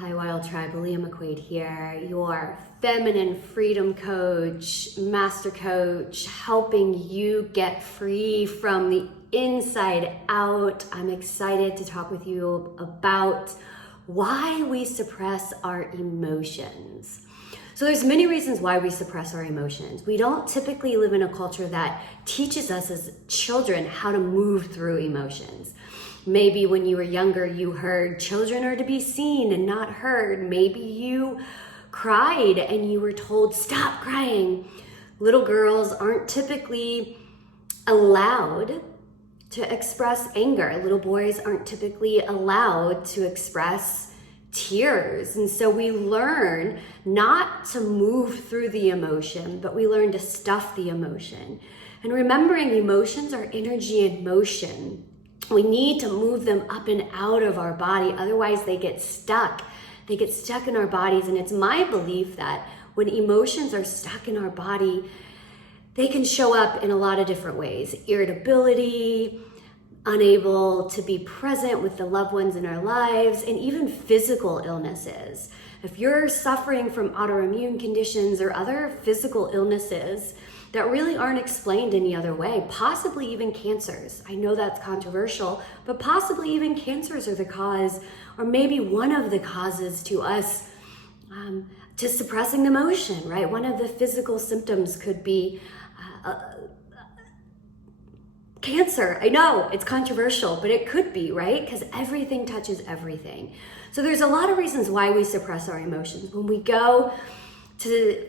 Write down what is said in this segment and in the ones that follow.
Hi Wild Tribe, Aaliyah McQuaid here, your feminine freedom coach, master coach, helping you get free from the inside out. I'm excited to talk with you about why we suppress our emotions. So there's many reasons why we suppress our emotions. We don't typically live in a culture that teaches us as children how to move through emotions. Maybe when you were younger, you heard children are to be seen and not heard. Maybe you cried and you were told, stop crying. Little girls aren't typically allowed to express anger. Little boys aren't typically allowed to express tears. And so we learn not to move through the emotion, but we learn to stuff the emotion. And remembering emotions are energy in motion. We need to move them up and out of our body, otherwise they get stuck. They get stuck in our bodies, and it's my belief that when emotions are stuck in our body, they can show up in a lot of different ways. Irritability, unable to be present with the loved ones in our lives, and even physical illnesses. If you're suffering from autoimmune conditions or other physical illnesses that really aren't explained any other way, possibly even cancers. I know that's controversial, but possibly even cancers are the cause, or maybe one of the causes to us to suppressing emotion, right? One of the physical symptoms could be cancer. I know it's controversial, but it could be, right? Because everything touches everything. So there's a lot of reasons why we suppress our emotions. When we go to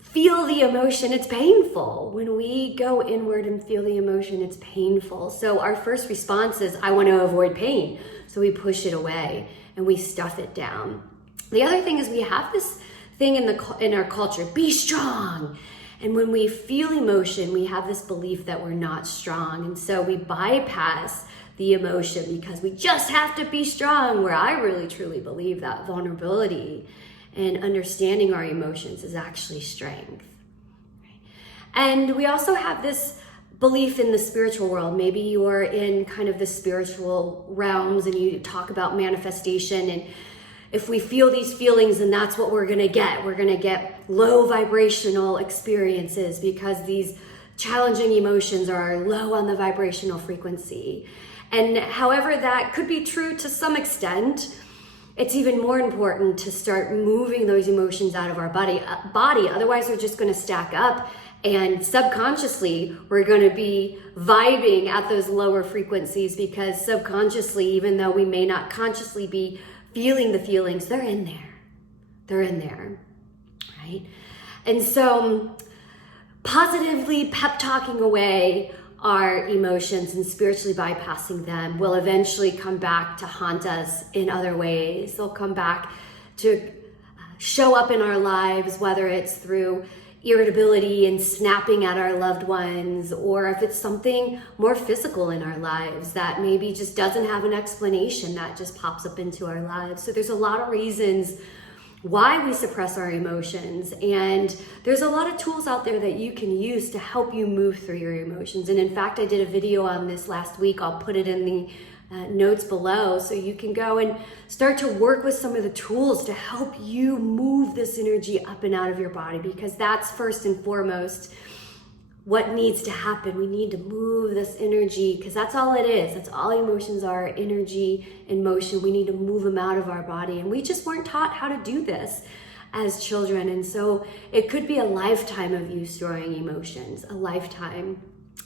feel the emotion, it's painful. When we go inward and feel the emotion, it's painful. So our first response is, I want to avoid pain. So we push it away and we stuff it down. The other thing is we have this thing in our culture, be strong. And when we feel emotion, we have this belief that we're not strong. And so we bypass the emotion because we just have to be strong, where I really truly believe that vulnerability and understanding our emotions is actually strength. And we also have this belief in the spiritual world. Maybe you're in kind of the spiritual realms and you talk about manifestation, and if we feel these feelings, then that's what we're gonna get. We're gonna get low vibrational experiences because these challenging emotions are low on the vibrational frequency. And however that could be true to some extent, it's even more important to start moving those emotions out of our body. Otherwise they're just going to stack up, and subconsciously we're going to be vibing at those lower frequencies, because subconsciously, even though we may not consciously be feeling the feelings, they're in there, right? And so positively pep talking away our emotions and spiritually bypassing them will eventually come back to haunt us in other ways. They'll come back to show up in our lives, whether it's through irritability and snapping at our loved ones, or if it's something more physical in our lives that maybe just doesn't have an explanation, that just pops up into our lives. So there's a lot of reasons why we suppress our emotions, and there's a lot of tools out there that you can use to help you move through your emotions. And in fact, I did a video on this last week. I'll put it in the notes below, so you can go and start to work with some of the tools to help you move this energy up and out of your body, because that's first and foremost what needs to happen. We need to move this energy, because that's all it is. That's all emotions are, energy in motion. We need to move them out of our body, and we just weren't taught how to do this as children. And so it could be a lifetime of you storing emotions, a lifetime.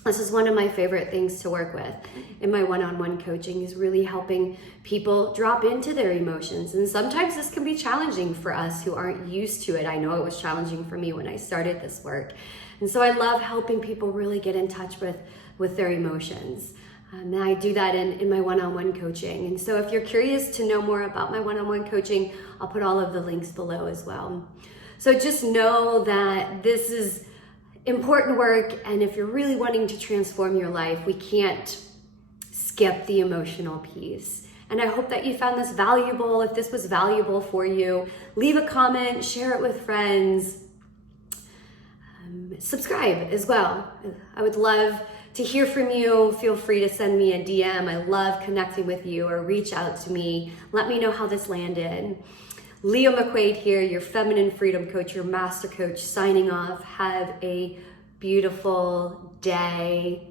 This is one of my favorite things to work with in my one-on-one coaching, is really helping people drop into their emotions. And sometimes this can be challenging for us who aren't used to it. I know it was challenging for me when I started this work. And so I love helping people really get in touch with their emotions. And I do that in my one-on-one coaching. And so if you're curious to know more about my one-on-one coaching, I'll put all of the links below as well. So just know that this is important work, and if you're really wanting to transform your life, we can't skip the emotional piece. And I hope that you found this valuable. If this was valuable for you, leave a comment, share it with friends, subscribe as well. I would love to hear from you, feel free to send me a DM. I love connecting with you, or reach out to me. Let me know how this landed. Leo McQuaid here, your feminine freedom coach, your master coach, signing off. Have a beautiful day.